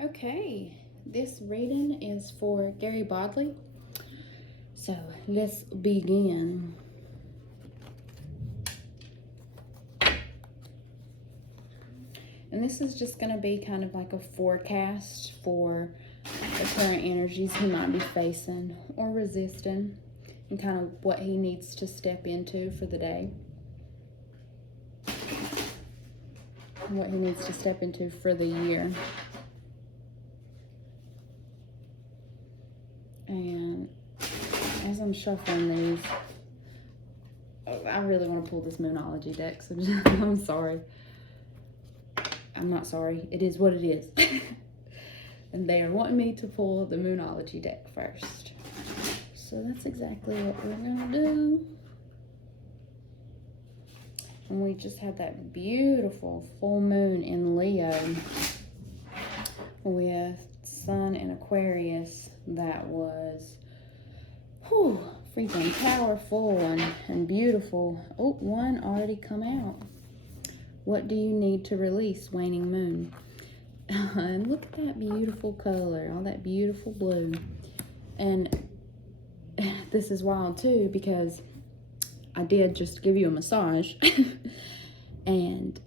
Okay, this reading is for Gary Bodley. So let's begin. And this is just going to be kind of like a forecast for the current energies he might be facing or resisting, and kind of what he needs to step into for the day. What he needs to step into for the year. And as I'm shuffling these, I really want to pull this Moonology deck, so I'm sorry. I'm not sorry. It is what it is. And they are wanting me to pull the Moonology deck first. So that's exactly what we're going to do. And we just had that beautiful full moon in Leo with Sun in Aquarius that was freaking powerful and beautiful. Oh, one already come out. What do you need to release, waning moon? And look at that beautiful color, all that beautiful blue. And this is wild too, because I did just give you a massage. And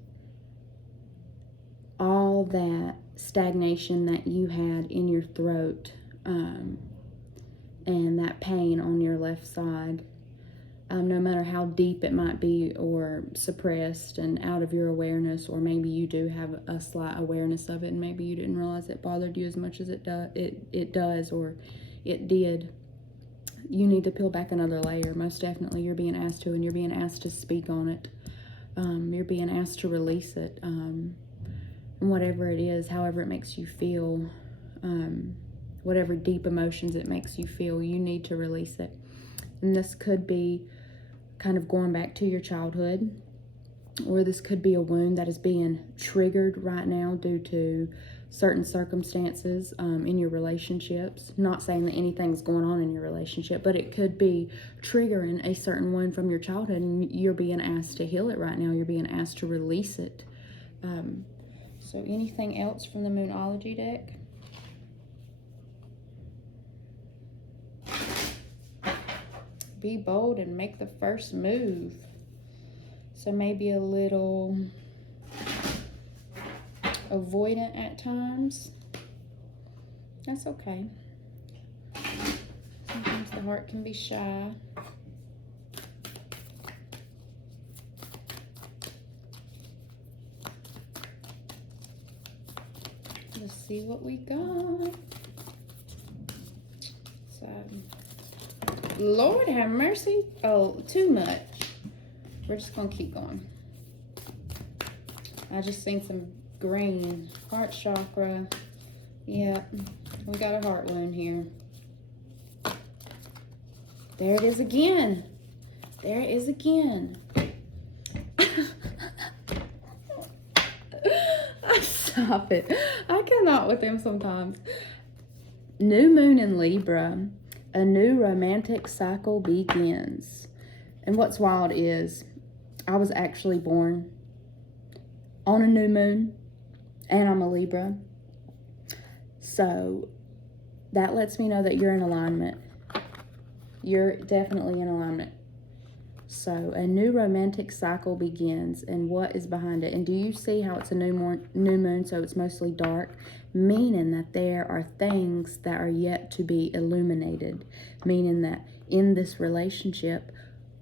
all that stagnation that you had in your throat, and that pain on your left side, no matter how deep it might be or suppressed and out of your awareness, or maybe you do have a slight awareness of it and maybe you didn't realize it bothered you as much as it does or it did. You need to peel back another layer. Most definitely you're being asked to, and you're being asked to speak on it. You're being asked to release it. And whatever it is, however it makes you feel, whatever deep emotions it makes you feel, you need to release it. And this could be kind of going back to your childhood, or this could be a wound that is being triggered right now due to certain circumstances in your relationships. Not saying that anything's going on in your relationship, but it could be triggering a certain wound from your childhood, and you're being asked to heal it right now. You're being asked to release it. So anything else from the Moonology deck? Be bold and make the first move. So maybe a little avoidant at times. That's okay. Sometimes the heart can be shy. Let's see what we got. So, Lord have mercy. Oh, too much. We're just going to keep going. I just seen some green. Heart chakra. Yeah, we got a heart wound here. There it is again. There it is again. Stop it. I cannot with them sometimes. New moon in Libra. A new romantic cycle begins. And what's wild is I was actually born on a new moon, and I'm a Libra. So that lets me know that you're in alignment. You're definitely in alignment. So a new romantic cycle begins, and what is behind it? And do you see how it's a new moon, so it's mostly dark? Meaning that there are things that are yet to be illuminated. Meaning that in this relationship,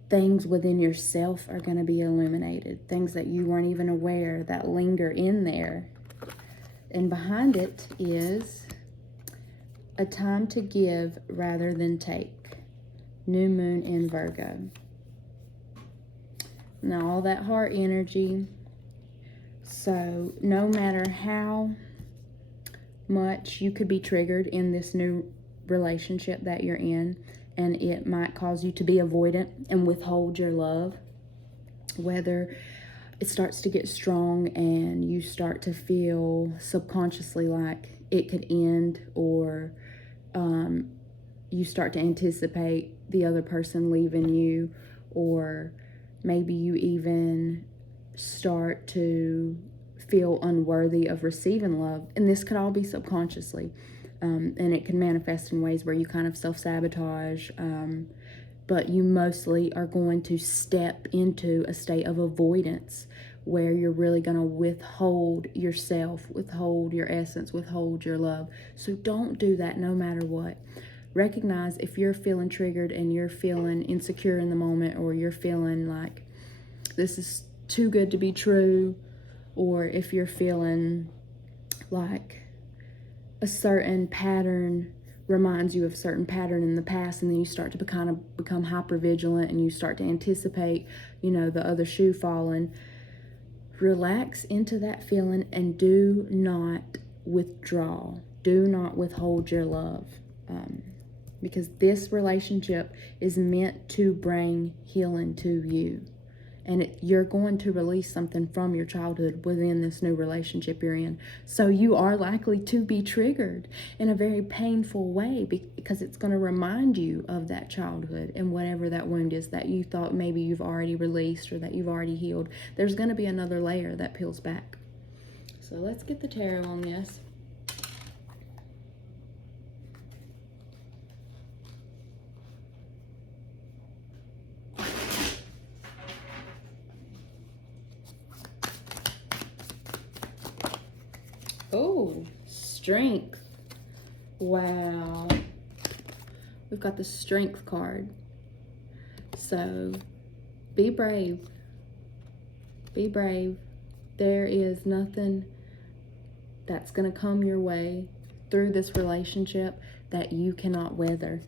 things within yourself are going to be illuminated. Things that you weren't even aware that linger in there. And behind it is a time to give rather than take. New moon in Virgo. Now all that heart energy. So no matter how much you could be triggered in this new relationship that you're in, and it might cause you to be avoidant and withhold your love, whether it starts to get strong and you start to feel subconsciously like it could end, or you start to anticipate the other person leaving you, or maybe you even start to feel unworthy of receiving love. And this could all be subconsciously. And it can manifest in ways where you kind of self-sabotage, but you mostly are going to step into a state of avoidance where you're really going to withhold yourself, withhold your essence, withhold your love. So don't do that no matter what. Recognize if you're feeling triggered and you're feeling insecure in the moment, or you're feeling like this is too good to be true, or if you're feeling like a certain pattern reminds you of a certain pattern in the past, and then you start to become hyper vigilant, and you start to anticipate, the other shoe falling. Relax into that feeling and do not withdraw. Do not withhold your love, because this relationship is meant to bring healing to you. And you're going to release something from your childhood within this new relationship you're in. So you are likely to be triggered in a very painful way, because it's going to remind you of that childhood and whatever that wound is that you thought maybe you've already released or that you've already healed. There's going to be another layer that peels back. So let's get the tarot on this. Oh, strength. Wow. We've got the strength card. So be brave. Be brave. There is nothing that's going to come your way through this relationship that you cannot weather.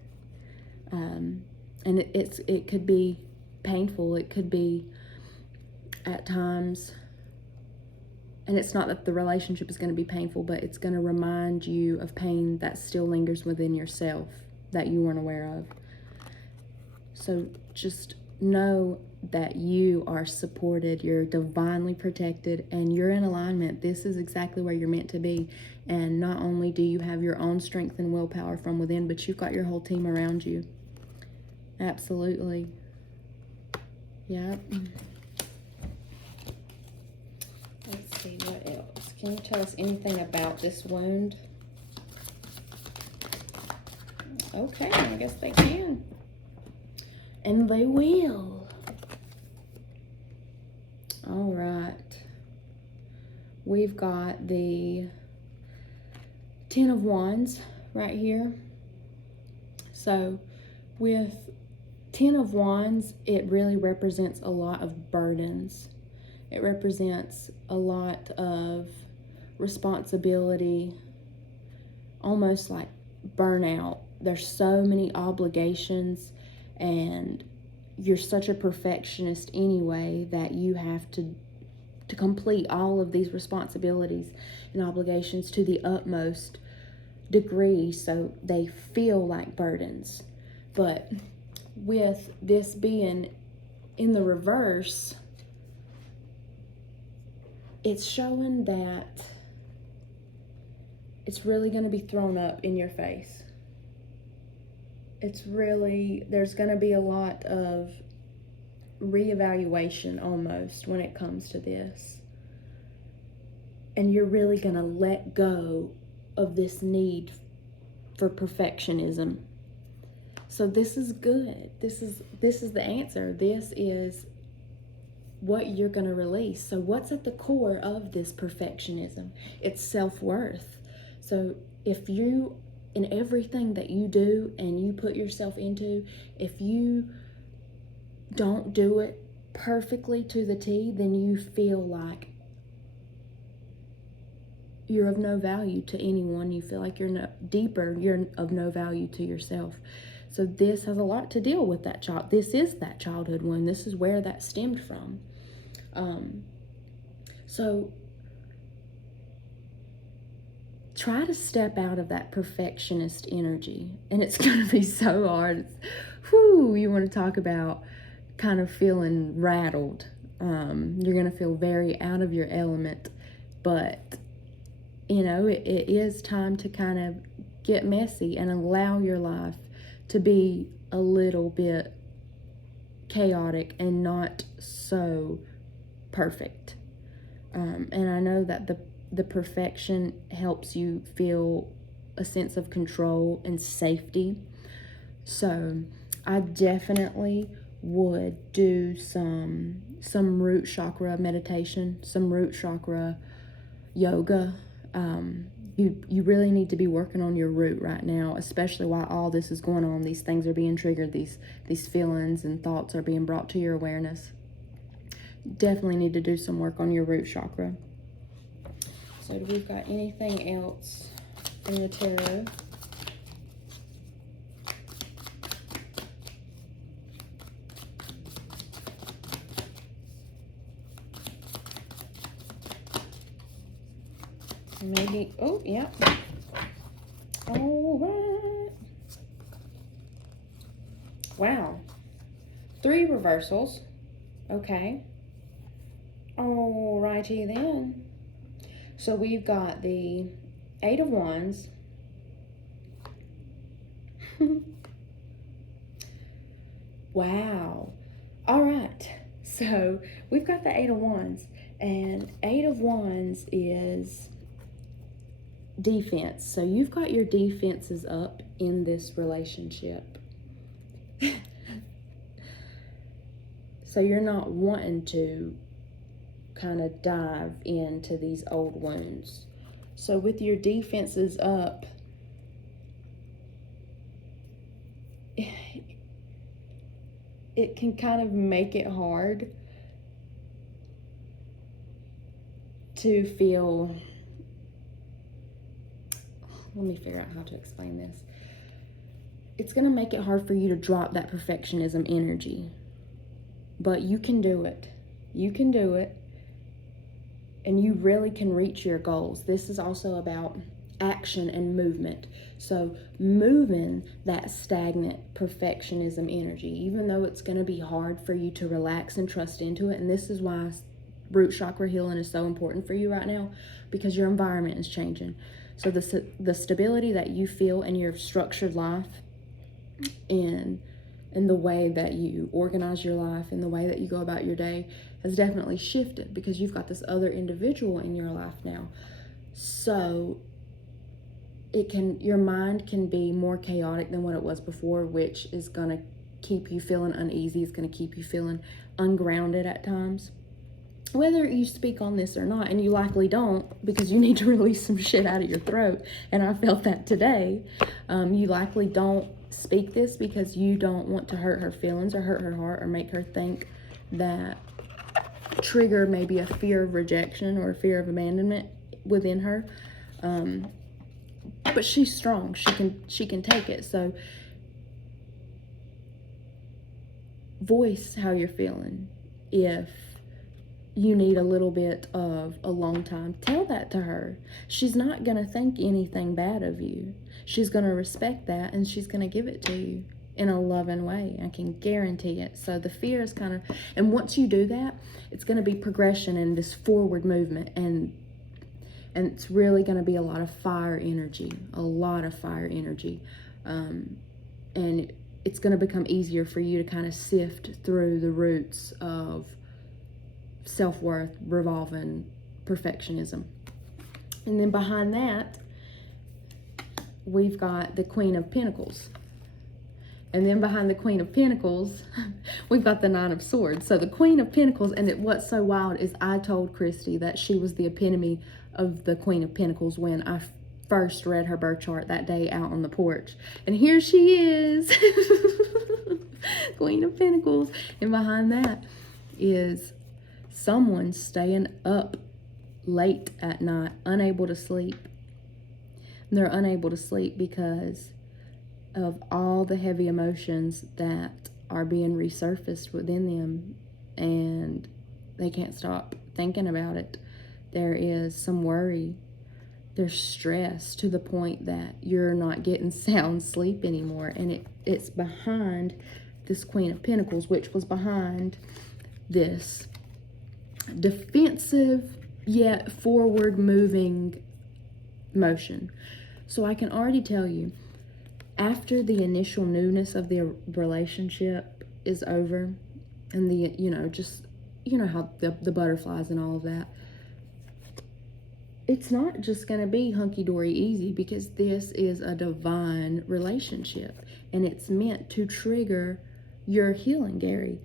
And it could be painful. It could be at times. And it's not that the relationship is going to be painful, but it's going to remind you of pain that still lingers within yourself that you weren't aware of. So just know that you are supported, you're divinely protected, and you're in alignment. This is exactly where you're meant to be. And not only do you have your own strength and willpower from within, but you've got your whole team around you. Absolutely. Yep. Let's see, what else? Can you tell us anything about this wound? Okay, I guess they can. And they will. All right. We've got the Ten of Wands right here. So with Ten of Wands, it really represents a lot of burdens. It represents a lot of responsibility, almost like burnout. There's so many obligations, and you're such a perfectionist anyway that you have to complete all of these responsibilities and obligations to the utmost degree, so they feel like burdens. But with this being in the reverse, it's showing that it's really going to be thrown up in your face. There's going to be a lot of reevaluation almost when it comes to this. And you're really going to let go of this need for perfectionism. So this is good. This is the answer. This is what you're going to release. So what's at the core of this perfectionism? It's self-worth. So if you, in everything that you do and you put yourself into, if you don't do it perfectly to the T, then you feel like you're of no value to anyone. You feel like you're of no value to yourself. So this has a lot to deal with that child. This is that childhood wound. This is where that stemmed from. So try to step out of that perfectionist energy. And it's going to be so hard. You want to talk about kind of feeling rattled. You're going to feel very out of your element. But, it is time to kind of get messy and allow your life to be a little bit chaotic and not so perfect. And I know that the perfection helps you feel a sense of control and safety. So I definitely would do some root chakra meditation, some root chakra yoga. You really need to be working on your root right now, especially while all this is going on. These things are being triggered, these feelings and thoughts are being brought to your awareness. Definitely need to do some work on your root chakra. So do we've got anything else in the tarot? Maybe, oh, yeah. All right. Wow. 3 reversals. Okay. Alrighty then. So we've got the 8 of Wands. Wow. All right. So we've got the 8 of Wands, and 8 of Wands is defense. So you've got your defenses up in this relationship. So you're not wanting to kind of dive into these old wounds. So with your defenses up, it can kind of make it hard to feel, let me figure out how to explain this. It's going to make it hard for you to drop that perfectionism energy. But you can do it. You can do it. And you really can reach your goals. This is also about action and movement. So moving that stagnant perfectionism energy, even though it's going to be hard for you to relax and trust into it. And this is why root chakra healing is so important for you right now, because your environment is changing. So the stability that you feel in your structured life and the way that you organize your life and the way that you go about your day has definitely shifted, because you've got this other individual in your life now. So your mind can be more chaotic than what it was before, which is going to keep you feeling uneasy. It's going to keep you feeling ungrounded at times. Whether you speak on this or not, and you likely don't, because you need to release some shit out of your throat, and I felt that today. You likely don't speak this because you don't want to hurt her feelings or hurt her heart or make her think that, trigger maybe a fear of rejection or a fear of abandonment within her. But she's strong. She can take it. So voice how you're feeling. If you need a little bit of a long time, tell that to her. She's not going to think anything bad of you. She's going to respect that, and she's going to give it to you in a loving way. I can guarantee it. So the fear is kind of, and once you do that, it's going to be progression and this forward movement, and it's really going to be a lot of fire energy, and it's going to become easier for you to kind of sift through the roots of self-worth revolving perfectionism. And then behind that, we've got the Queen of Pentacles. And then behind the Queen of Pentacles, we've got the Nine of Swords. So the Queen of Pentacles, and what's so wild is I told Christy that she was the epitome of the Queen of Pentacles when I first read her birth chart that day out on the porch. And here she is, Queen of Pentacles. And behind that is someone staying up late at night, unable to sleep. And they're unable to sleep because of all the heavy emotions that are being resurfaced within them, and they can't stop thinking about it. There is some worry. There's stress to the point that you're not getting sound sleep anymore. And it's behind this Queen of Pentacles, which was behind this defensive yet forward moving motion. So I can already tell you, after the initial newness of the relationship is over, and the, how the butterflies and all of that, it's not just going to be hunky-dory easy, because this is a divine relationship and it's meant to trigger your healing, Gary.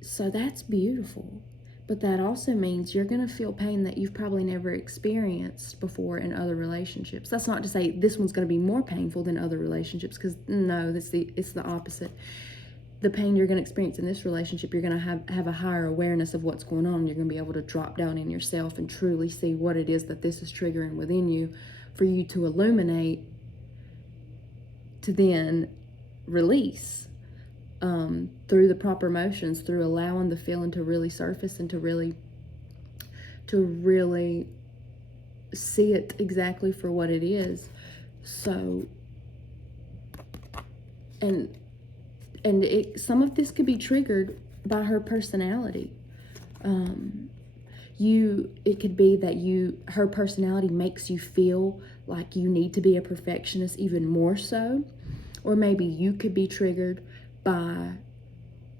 So that's beautiful. But that also means you're going to feel pain that you've probably never experienced before in other relationships. That's not to say this one's going to be more painful than other relationships, because no, it's the opposite. The pain you're going to experience in this relationship, you're going to have a higher awareness of what's going on. You're going to be able to drop down in yourself and truly see what it is that this is triggering within you, for you to illuminate, to then release through the proper motions, through allowing the feeling to really surface and to really see it exactly for what it is. So, and some of this could be triggered by her personality. It could be that her personality makes you feel like you need to be a perfectionist even more so. Or maybe you could be triggered by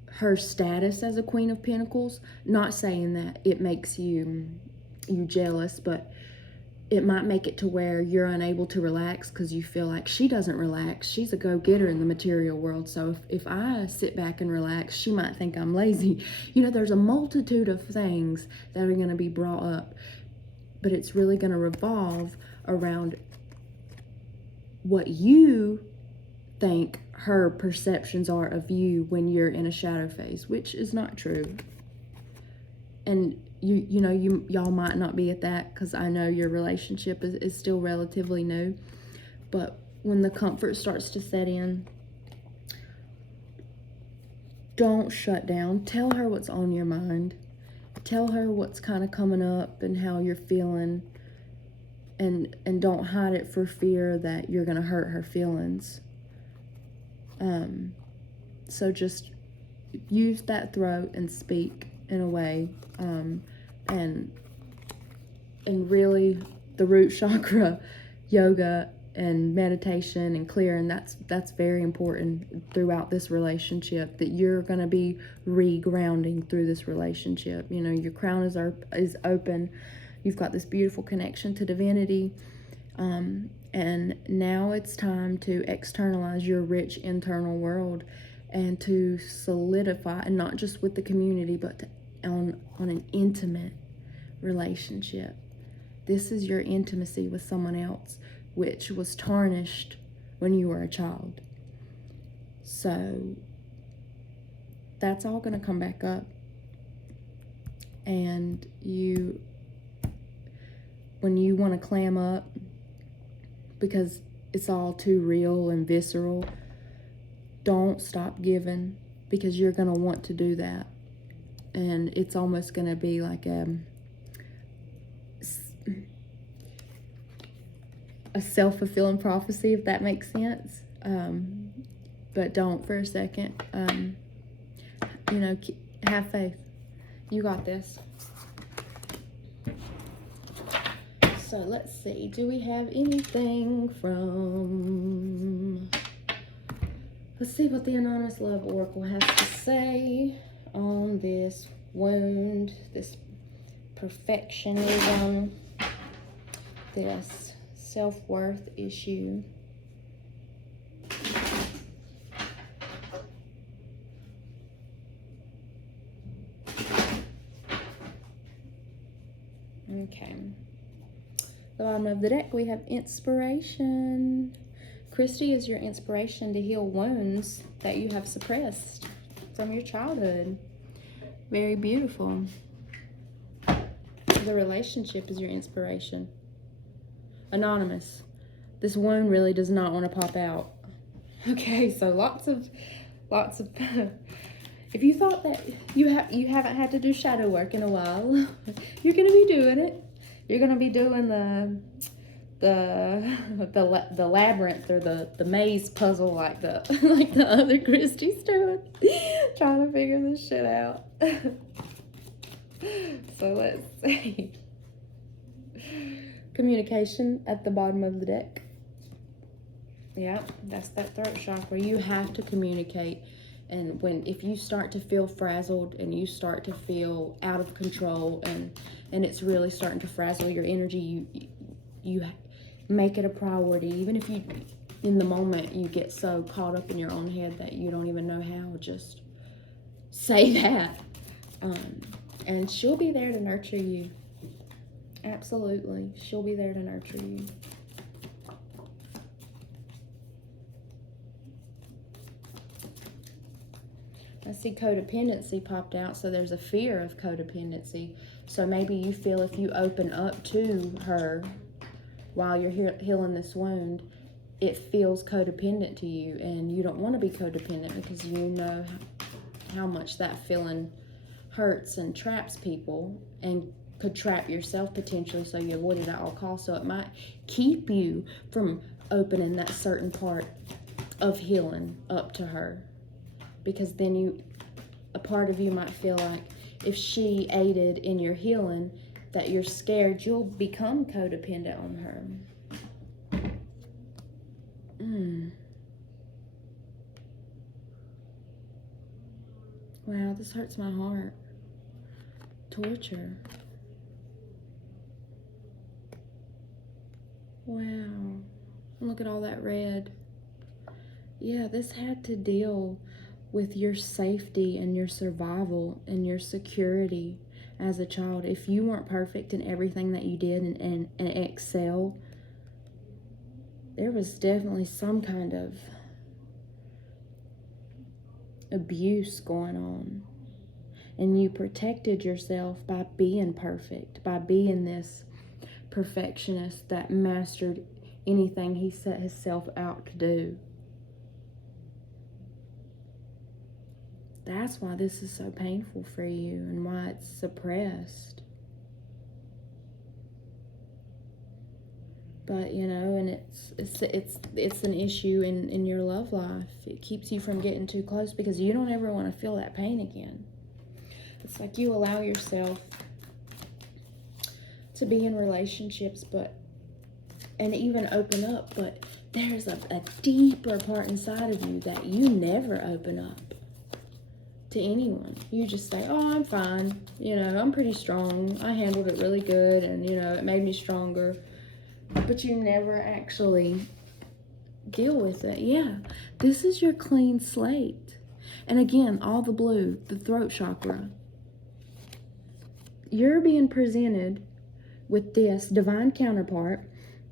her status as a Queen of Pentacles. Not saying that it makes you jealous, but it might make it to where you're unable to relax because you feel like she doesn't relax. She's a go-getter in the material world. So if I sit back and relax, she might think I'm lazy. There's a multitude of things that are going to be brought up, but it's really going to revolve around what you think her perceptions are of you when you're in a shadow phase, which is not true. And y'all might not be at that, because I know your relationship is still relatively new. But when the comfort starts to set in, don't shut down. Tell her what's on your mind. Tell her what's kind of coming up and how you're feeling. And don't hide it for fear that you're going to hurt her feelings. So just use that throat and speak in a way, and really the root chakra yoga and meditation and clearing, that's very important throughout this relationship, that you're going to be regrounding through this relationship. Your crown is open. You've got this beautiful connection to divinity. And now it's time to externalize your rich internal world and to solidify, and not just with the community, but on an intimate relationship. This is your intimacy with someone else, which was tarnished when you were a child. So that's all going to come back up. And when you want to clam up, because it's all too real and visceral, don't stop giving, because you're going to want to do that. And it's almost going to be like a self-fulfilling prophecy, if that makes sense. But don't for a second. Have faith. You got this. So let's see, do we have anything from... Let's see what the Anonymous Love Oracle has to say on this wound, this perfectionism, this self-worth issue. Okay. The bottom of the deck, we have inspiration. Christy is your inspiration to heal wounds that you have suppressed from your childhood. Very beautiful. The relationship is your inspiration. Anonymous, this wound really does not want to pop out. Okay, so lots of if you thought that you haven't had to do shadow work in a while, you're gonna be doing it. You're gonna be doing the labyrinth, or the maze puzzle, like the other Christy's doing, trying to figure this shit out. So let's see. Communication at the bottom of the deck. Yeah, that's that throat chakra. You have to communicate. And if you start to feel frazzled and you start to feel out of control, and it's really starting to frazzle your energy, you make it a priority. Even if you, in the moment, you get so caught up in your own head that you don't even know how, just say that. And she'll be there to nurture you. Absolutely. She'll be there to nurture you. I see codependency popped out, so there's a fear of codependency. So maybe you feel if you open up to her while you're healing this wound, it feels codependent to you, and you don't want to be codependent because you know how much that feeling hurts and traps people, and could trap yourself potentially, so you avoid it at all costs. So it might keep you from opening that certain part of healing up to her, because then a part of you might feel like if she aided in your healing, that you're scared you'll become codependent on her. Wow, this hurts my heart. Torture. Wow. Look at all that red. Yeah, this had to deal with your safety and your survival and your security as a child. If you weren't perfect in everything that you did and excel, there was definitely some kind of abuse going on. And you protected yourself by being perfect, by being this perfectionist that mastered anything he set himself out to do. That's why this is so painful for you and why it's suppressed. But, you know, and it's an issue in your love life. It keeps you from getting too close because you don't ever want to feel that pain again. It's like you allow yourself to be in relationships, and even open up, but there's a deeper part inside of you that you never open up to anyone. You just say, oh, I'm fine. You know, I'm pretty strong. I handled it really good, and, you know, it made me stronger. But you never actually deal with it. Yeah, this is your clean slate. And again, all the blue, the throat chakra. You're being presented with this divine counterpart,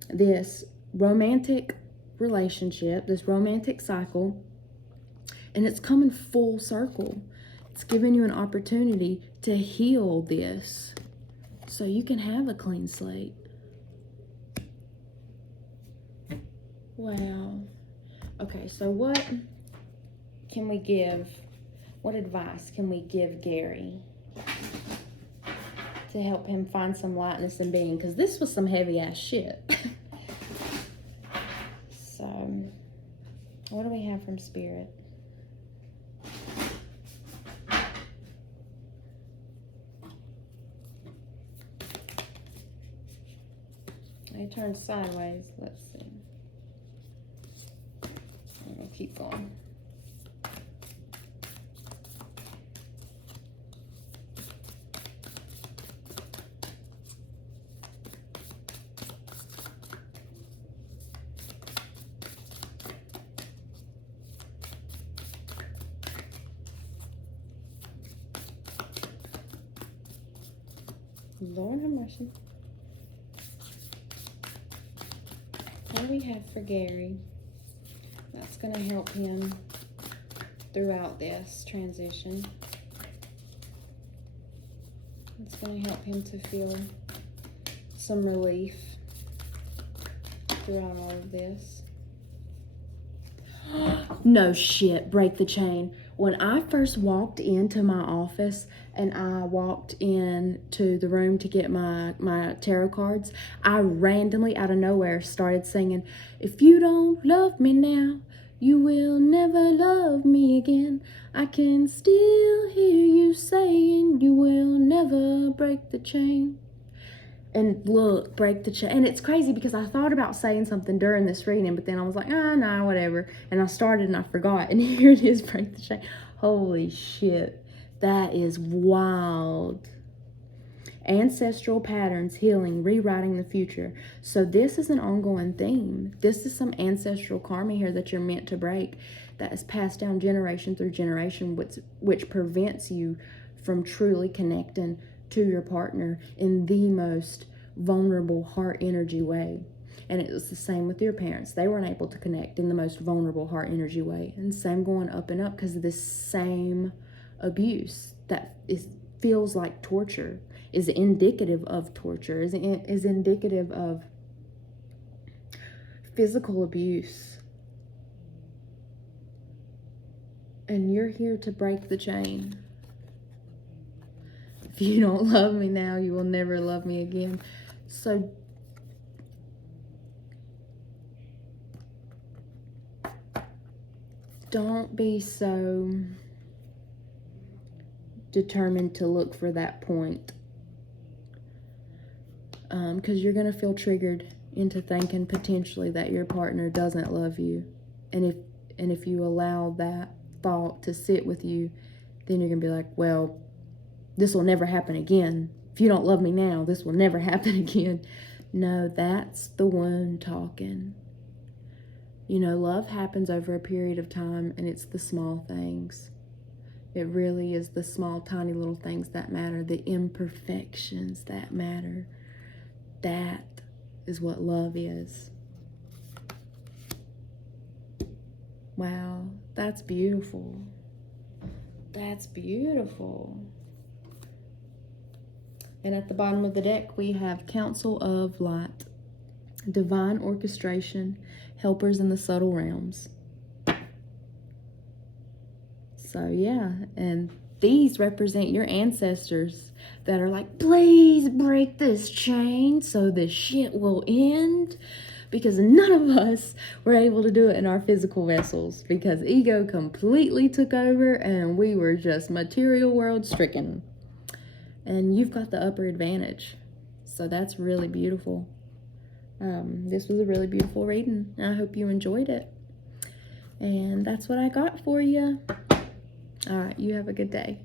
this romantic relationship, this romantic cycle, and it's coming full circle. It's giving you an opportunity to heal this so you can have a clean slate. Wow. Okay, so what advice can we give Gary to help him find some lightness in being? Because this was some heavy ass shit. So, what do we have from Spirit? It turned sideways. Let's see. We'll keep going. Lord have mercy. What do we have for Gary that's going to help him throughout this transition? It's going to help him to feel some relief throughout all of this. No shit, break the chain. When I first walked into my office and I walked into the room to get my tarot cards, I randomly out of nowhere started singing, "If you don't love me now, you will never love me again. I can still hear you saying you will never break the chain." And look, break the chain. And it's crazy because I thought about saying something during this reading, but then I was like, no, whatever. And I started and I forgot. And here it is, break the chain. Holy shit. That is wild. Ancestral patterns, healing, rewriting the future. So this is an ongoing theme. This is some ancestral karma here that you're meant to break, that is passed down generation through generation, which prevents you from truly connecting to your partner in the most vulnerable heart energy way. And it was the same with your parents. They weren't able to connect in the most vulnerable heart energy way. And same going up and up because of this same abuse that feels like torture, is indicative of torture, is indicative of physical abuse. And you're here to break the chain. If you don't love me now, you will never love me again. So don't be so determined to look for that point, because you're going to feel triggered into thinking potentially that your partner doesn't love you. And if you allow that thought to sit with you, then you're going to be like, well, this will never happen again. If you don't love me now, this will never happen again. No, that's the one talking. You know, love happens over a period of time, and it's the small things. It really is the small, tiny little things that matter, the imperfections that matter. That is what love is. Wow, that's beautiful. That's beautiful. And at the bottom of the deck, we have Council of Light, divine orchestration, helpers in the subtle realms. So yeah, and these represent your ancestors that are like, please break this chain so this shit will end, because none of us were able to do it in our physical vessels because ego completely took over and we were just material world stricken. And you've got the upper advantage. So that's really beautiful. This was a really beautiful reading. I hope you enjoyed it. And that's what I got for you. All right, you have a good day.